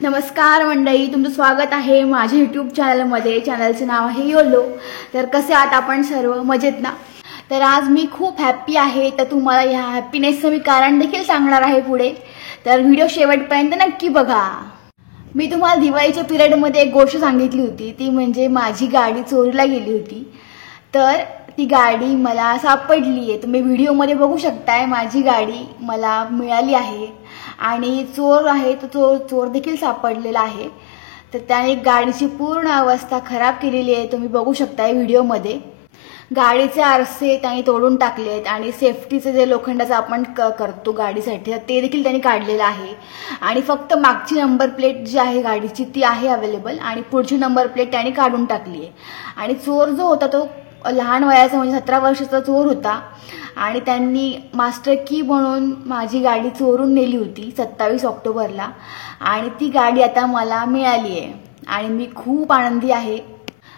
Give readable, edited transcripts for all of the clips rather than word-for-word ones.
नमस्कार मंडळी, तुमचं स्वागत आहे माझ्या यूट्यूब चॅनलमध्ये। चॅनलचं नाव आहे योलो। तर कसे आहात आपण सर्व? मजेत ना? तर आज मी खूप हॅप्पी आहे। तर तुम्हाला ह्या हॅपीनेसचं मी कारण देखील सांगणार आहे पुढे, तर व्हिडिओ शेवटपर्यंत नक्की बघा। मी तुम्हाला दिवाळीच्या पिरियडमध्ये एक गोष्ट सांगितली होती, ती म्हणजे माझी गाडी चोरीला गेली होती। तर ती गाडी मला सापडली आहे। तुम्ही व्हिडिओमध्ये बघू शकताय, माझी गाडी मला मिळाली आहे आणि चोर आहे तो चोर देखील सापडलेला आहे। तर त्याने गाडीची पूर्ण अवस्था खराब केलेली आहे, तुम्ही बघू शकताय व्हिडिओमध्ये। गाडीचे आरसे त्यांनी तोडून टाकलेत आणि सेफ्टीचे जे लोखंडाचं आपण करतो गाडीसाठी ते देखील त्यांनी काढलेलं आहे। आणि फक्त मागची नंबर प्लेट जी आहे गाडीची ती आहे अवेलेबल आणि पुढची नंबर प्लेट त्यांनी काढून टाकली आहे। आणि चोर जो होता तो लहान वयाचा म्हणजे 17 वर्षाचा चोर होता आणि त्यांनी मास्टर की म्हणून माझी गाडी चोरून नेली होती 27 ऑक्टोबरला आणि ती गाडी आता मला मिळाली आहे आणि मी खूप आनंदी आहे।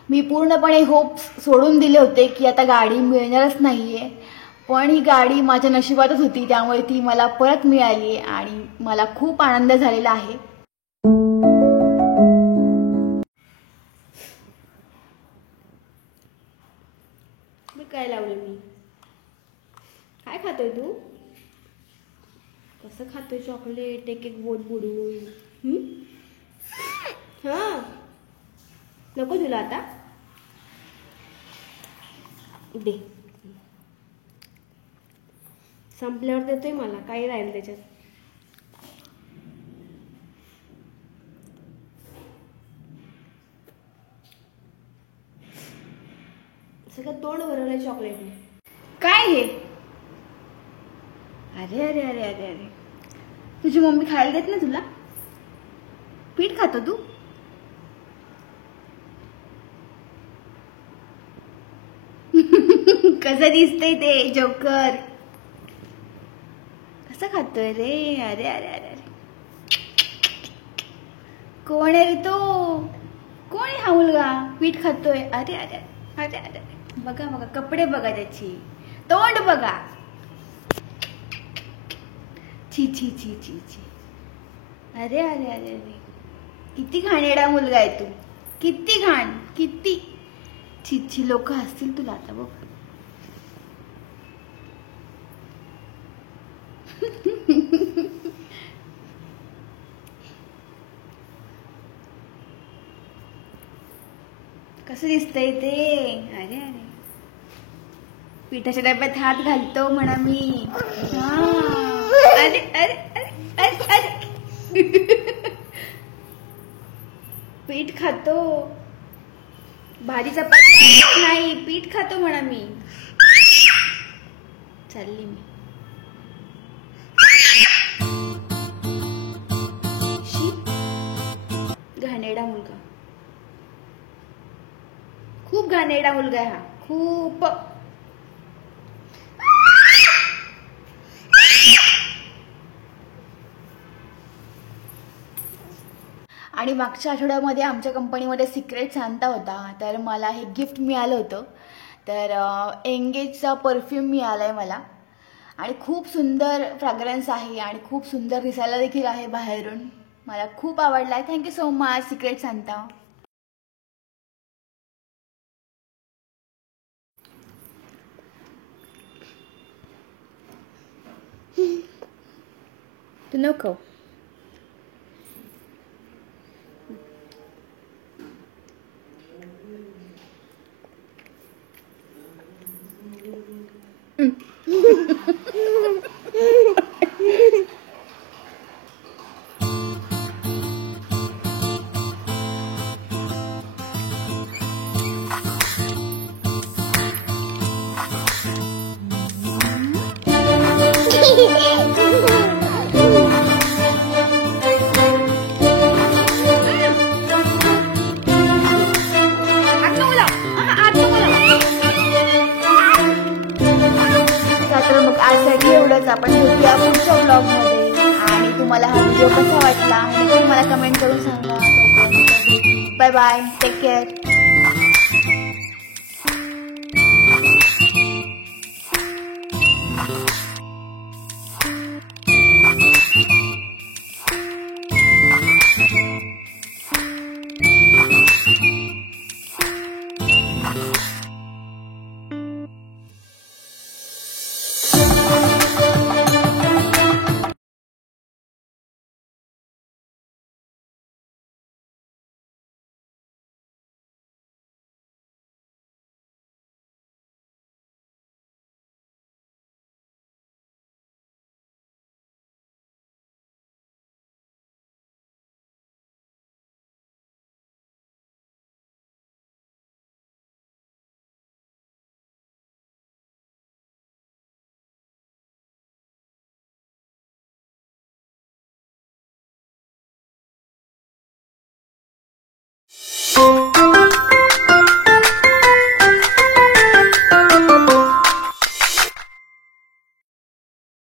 मी पूर्णपणे होप्स सोडून दिले होते की आता गाडी मिळणारच नाहीये, पण ही गाडी माझ्या नशिबातच होती, त्यामुळे ती मला परत मिळाली आणि मला खूप आनंद झालेला आहे। काय लावलं मी? काय खातोय तू? कसं खातोय चॉकलेट एक एक बोट बुडवून? हा नको तुला आता दे, संपल्यावर देतोय मला, काही राहील त्याच्यात। सगळं तोंड भरवलंय चॉकलेटने। काय हे? अरे अरे अरे अरे अरे, तुझी मम्मी खायला देत ना तुला? पीठ खातो तू? कसं दिसतंय ते जोकर? कसं खातोय रे? अरे अरे अरे अरे, कोण आहे रे तो? कोण आहे हा मुलगा? पीठ खातोय? अरे अरे अरे अरे, बघा बघा कपडे बघा त्याची, तोंड बघा, छी छी छी छी छी, अरे अरे अरे अरे, किती घाणेरडा मुलगा आहे तू, किती घाण, किती छी छी। लोक हसतील तुला आता बघ। कसं दिसतंय ते? अरे अरे, पिठाच्या डब्यात हात घालतो म्हणा मी। अरे अरे अरे अरे अरे, पीठ खातो, भाजी चपाती नाही, पीठ खातो म्हणा मी। चालली मी। घाणेरडा मुलगा, खूप घाणेरडा मुलगा आहे हा, खूप। आणि मागच्या आठवड्यामध्ये आमच्या कंपनीमध्ये सिक्रेट सांता होता, तर मला हे गिफ्ट मिळालं होतं। तर एंगेजचा परफ्यूम मिळाला आहे मला आणि खूप सुंदर फ्रॅग्रन्स आहे आणि खूप सुंदर दिसायला देखील आहे बाहेरून, मला खूप आवडला आहे। Thank you so much secret Santa. तू नको एवढंच, आपण भेटूया पुढच्या व्लॉगमध्ये आणि तुम्हाला हा व्हिडिओ कसा वाटला हे मला कमेंट करून सांगा। Bye bye, take care.